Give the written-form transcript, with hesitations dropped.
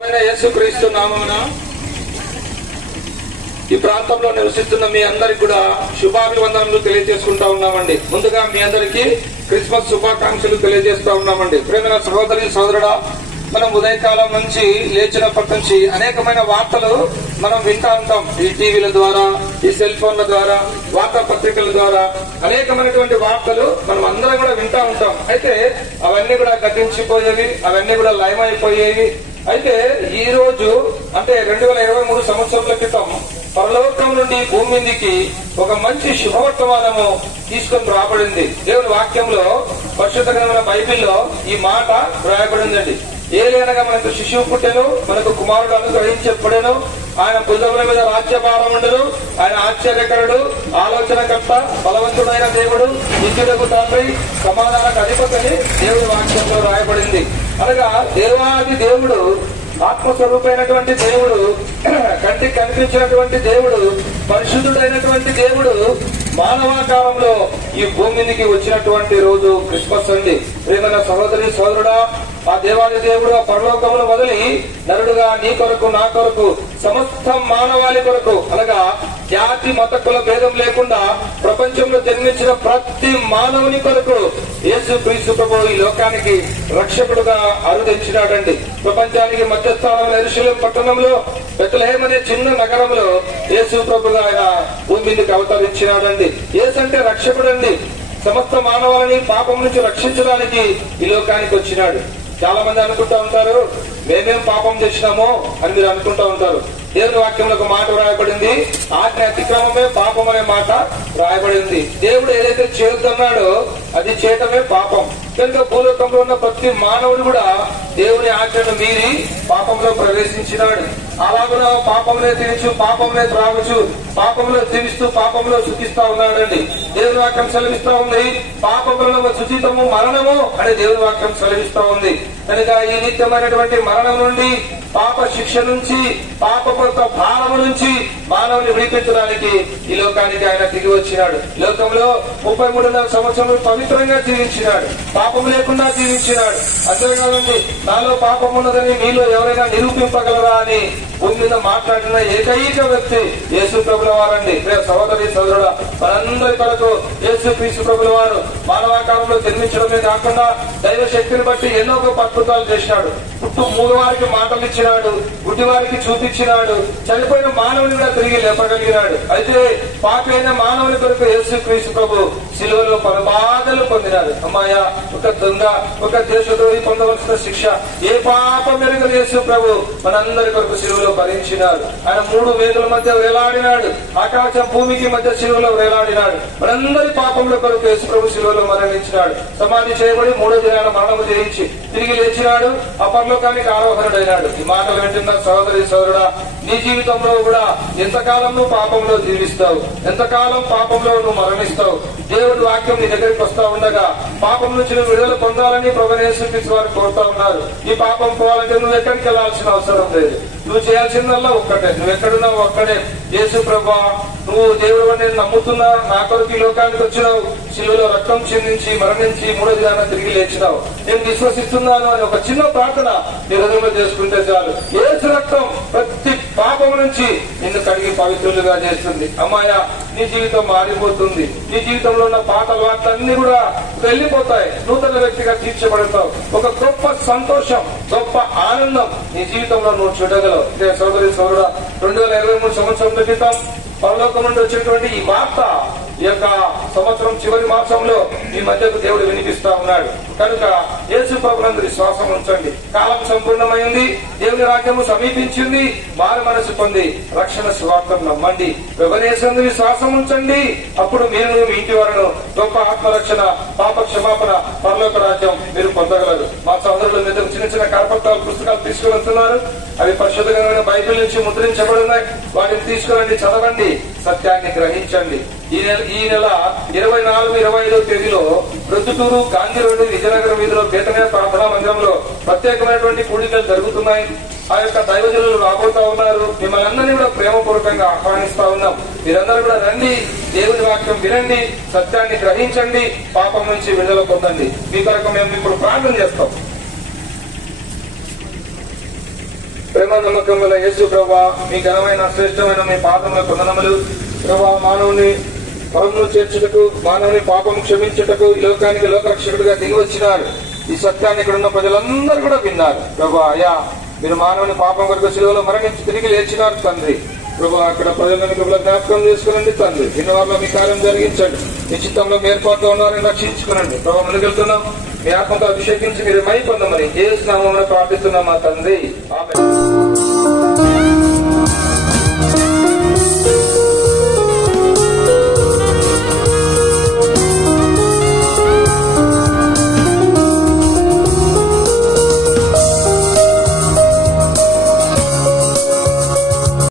యేసుక్రీస్తు నామమున ఈ ప్రాంతంలో నివసిస్తున్న మీ అందరికి కూడా శుభాభివందనలు తెలియజేసుకుంటా ఉన్నామండి. ముందుగా మీ అందరికి క్రిస్మస్ శుభాకాంక్షలు తెలియజేస్తా ఉన్నామండి. ప్రేమైన సహోదరి సోదరుడా, మనం ఉదయకాలం నుంచి లేచినప్పటి నుంచి అనేకమైన వార్తలు మనం వింటా ఉంటాం. ఈ టీవీల ద్వారా, ఈ సెల్ ఫోన్ల ద్వారా, వార్తాపత్రికల ద్వారా అనేకమైనటువంటి వార్తలు మనం అందరం కూడా వింటా ఉంటాం. అయితే అవన్నీ కూడా గతించిపోయేవి, అవన్నీ కూడా లయమైపోయేవి. అయితే ఈ రోజు అంటే 2023 సంవత్సరాల క్రితం పరలోకం నుండి భూమి మీదికి ఒక మంచి శుభవర్తమానము తీసుకొని రాబడింది. దేవుని వాక్యంలో పరిశుద్ధ గ్రంథమైన బైబిల్లో ఈ మాట రాయబడిందండి. ఏలైనగా మనకు శిశువు పుట్టెను, మనకు కుమారుడు అనుగ్రహించబడెను, ఆయన భుజముల మీద రాజ్యభారం ఉండెను, ఆయన ఆశ్చర్యకరుడు, ఆలోచనకర్త, బలవంతుడైన దేవుడు, నిత్యుడకు తండ్రి, సమాధానకు అధిపతిని దేవుడి వాక్యంలో రాయబడింది. అనగా దేవాది దేవుడు, ఆత్మస్వరూపైనటువంటి దేవుడు, కంటికి కనిపించినటువంటి దేవుడు, పరిశుద్ధుడైనటువంటి దేవుడు మానవాకారంలో ఈ భూమి మీదకి వచ్చినటువంటి రోజు క్రిస్మస్ అండి. ప్రేమైన సహోదరి సోదరుడా, ఆ దేవాది దేవుడు ఆ పరలోకమును వదిలి నరుడుగా నీ కొరకు, నా కొరకు, సమస్త మానవాళి కొరకు, అనగా జాతి మత కుల భేదం లేకుండా ప్రపంచంలో జన్మించిన ప్రతి మానవుని కొరకు యేసుక్రీస్తు ప్రభువు ఈ లోకానికి రక్షకుడుగా అరుదించినాడండి. ప్రపంచానికి మధ్యస్థానంలో యెరూషలేము పట్టణంలో బెత్లెహేము అనే చిన్న నగరంలో యేసు ప్రభుగా ఆయన భూమి మీదకి అవతరించినాడండి. యేసు అంటే రక్షకుడండి. సమస్త మానవాళిని పాపం నుంచి రక్షించడానికి ఈ లోకానికి వచ్చినాడు. చాలా మంది అనుకుంటా ఉంటారు, మేమేం పాపం చేసినామో అని మీరు అనుకుంటా ఉంటారు. దేవుని వాక్యంలో ఒక మాట రాయబడింది, ఆజ్ఞ అతిక్రమమే పాపం అనే మాట రాయబడింది. దేవుడు ఏదైతే చేయొద్దన్నాడో అది చేయటమే పాపం. కనుక భూలోకంలో ఉన్న ప్రతి మానవుడు కూడా దేవుని ఆజ్ఞను మీరి పాపంలో ప్రవేశించినాడు. అలాగున పాపంలో తినచ్చు, పాపంలో త్రాగచ్చు, పాపంలో జీవిస్తూ పాపంలో సుఖిస్తా ఉన్నాడండి. దేవుని వాక్యం సెలవిస్తా ఉంది, పాపములను సుచితము మరణము అనే దేవుని వాక్యం సెలవిస్తా ఉంది. కనుక ఈ నిత్యమైనటువంటి మరణం నుండి, పాప శిక్ష నుంచి, పాప భారము నుంచి మానవుని విడిపించడానికి ఈ లోకానికి ఆయన దిగి వచ్చినాడు. లోకంలో 33.5 సంవత్సరాలు పవిత్రంగా జీవించినాడు, పాపం లేకుండా జీవించినాడు. అంతేకాదండి, నాలో పాపం ఉన్నదని మీలో ఎవరైనా నిరూపింపగలరా అని భూమి మీద మాట్లాడిన ఏకైక వ్యక్తి యేసు ప్రభుల వారండి. సహోదరి సోదరుడా, మనందరి కొరకు యేసు క్రీస్తు ప్రభుల వారు మానవాకారంలో జన్మించడమే కాకుండా దైవ శక్తిని బట్టి ఎన్నో గొప్ప అద్భుతాలు చేసినాడు. మూగవారికి మాటలు ఇచ్చినాడు, గుడ్డి వారికి చూపించినాడు, చనిపోయిన మానవుని కూడా తిరిగి లేపగలిగినాడు. అయితే పాపి అయిన మానవుని కొరకు యేసు క్రీస్తు ప్రభు శిలువలో బాధలు పొందినాడు. అమ్మాయ, ఒక దొంగ, ఒక దేశద్రోహి పొందవలసిన శిక్ష ఏ పాపం మెరుగని యేసు ప్రభు మనందరి కొరకు శిలువలో భరించినాడు. ఆయన 3 వేదుల మధ్య వేలాడినాడు, ఆకాశం భూమికి మధ్య శిలువలో వేలాడినాడు. మనందరి పాపముల కొరకు యేసు ప్రభు శిలువలో మరణించినాడు. సమాధి చేయబడి 3వ దినాన మరణము జయించి తిరిగి లేచినాడు, ఆ పరలోకానికి ఆరోహణుడైనాడు. ఈ మాటలు వింటున్న సహోదరి సోదరుడా, నీ జీవితంలో కూడా ఎంతకాలం నువ్వు పాపంలో జీవిస్తావు, ఎంతకాలం పాపంలో నువ్వు మరణిస్తావు. దేవుడి వాక్యం నీ దగ్గరికి వస్తా ఉండగా పాపం నుంచి నువ్వు విడుదల పొందాలని ప్రభువైన యేసుక్రీస్తు వారు కోరుతా ఉన్నారు. ఈ పాపం పోవాలంటే నువ్వు ఎక్కడికి వెళ్లాల్సిన అవసరం లేదు. నువ్వు చేయాల్సిందల్లా ఒక్కటే, నువ్వు ఎక్కడున్నావు అక్కడే. యేసు ప్రభువా, నువ్వు దేవుడు అని నమ్ముతున్నా, నా కొరకు ఈ లోకానికి వచ్చినావు, శిలువలో రక్తం చిందించి మరణించి 3వ దినాన తిరిగి లేచినావు, నేను విశ్వసిస్తున్నాను అని ఒక చిన్న ప్రార్థన నీ హృదయంలో చేసుకుంటే చాలు. యేసు రక్తం ప్రతి పాపం నుంచి నిన్ను కడిగి పవిత్రులుగా చేస్తుంది. అమ్మాయ, నీ జీవితం మారిపోతుంది. నీ జీవితంలో ఉన్న పాత అలవాట్లన్నీ కూడా వెళ్లిపోతాయి. నూతన వ్యక్తిగా తీర్చబడతావు. ఒక గొప్ప సంతోషం, గొప్ప ఆనందం నీ జీవితంలో నువ్వు చూడగలవు. సోదరి సోదరుడా, 2023 సంవత్సరం క్రితం పరలోకం నుండి వచ్చినటువంటి ఈ వార్త ఈ యొక్క సంవత్సరం చివరి మాసంలో మీ మధ్యకు దేవుడు వినిపిస్తా ఉన్నాడు. కనుక యేసు ప్రభునందు విశ్వాసం ఉంచండి. కాలం సంపూర్ణమైంది, దేవుని రాజ్యము సమీపించింది, మారు మనసు పొంది రక్షణ సువార్తను నమ్మండి. యేసునందు విశ్వాసం ఉంచండి, అప్పుడు మీరు మీ ఇంటి వారిను గొప్ప ఆత్మరక్షణ, పాప క్షమాపణ, పరలోక రాజ్యం మీరు పొందగలరు. మా సోదరుల మీద చిన్న చిన్న కరపత్రాలు, పుస్తకాలు తీసుకుని వస్తున్నారు. అవి పరిశుద్ధమైన బైబిల్ నుంచి ముద్రించబడి ఉన్నాయి. వాటిని తీసుకురండి, చదవండి, సత్యాన్ని గ్రహించండి. ఈ నెల 24, 25వ తేదీలో ప్రొద్దుటూరు, గాంధీ రోడ్డు, విజయనగరం వీధిలో బేతనీయ ప్రార్థనా మందిరంలో ప్రత్యేకమైనటువంటి కూడికలు జరుగుతున్నాయి. ఆ యొక్క దైవజనులు రాబోతా ఉన్నారు. మిమ్మల్ని అందరినీ కూడా ప్రేమపూర్వకంగా ఆహ్వానిస్తా ఉన్నాం. మీరందరూ కూడా రండి, దేవుని వాక్యం వినండి, సత్యాన్ని గ్రహించండి, పాపం నుంచి విడుదల పొందండి. మీ కొరకు మేము ఇప్పుడు ప్రార్థన చేస్తాం. ప్రేమ నమ్మకం వల్ల యేసు ప్రభువా మీ ఘనమైన శ్రేష్టమైన మీ పాదముల వందనములు. ప్రభువా మానవుని పరమును చేర్చుటకు, మానవుని పాపం క్షమించుటకు ఈ లోకానికి లోకరక్షకుడిగా దిగి వచ్చినారు. ఈ సత్యాన్ని ఇక్కడ ఉన్న ప్రజలందరూ కూడా విన్నారు. ప్రభువా అయ్యా మీరు మానవుని పాపం కొరకు శిలువలో మరణించి తిరిగి లేచినారు తండ్రి. ప్రభు అక్కడ ప్రజలను ప్రభుత్వ జ్ఞాపకం చేసుకునండి తండ్రి. విన్నవారిలో మీ కార్యం జరిగించండి. మీ చిత్తంలో మీ ఏర్పాట్లో ఉన్నారని రక్షించుకునండి. ప్రభు ముందుకెళ్తున్నాం. మీ ఆత్మతో అభిషేకించి మీరు మై పొందమని యేసు నామమున ప్రార్థిస్తున్నాం మా తండ్రి. ఆమేన్.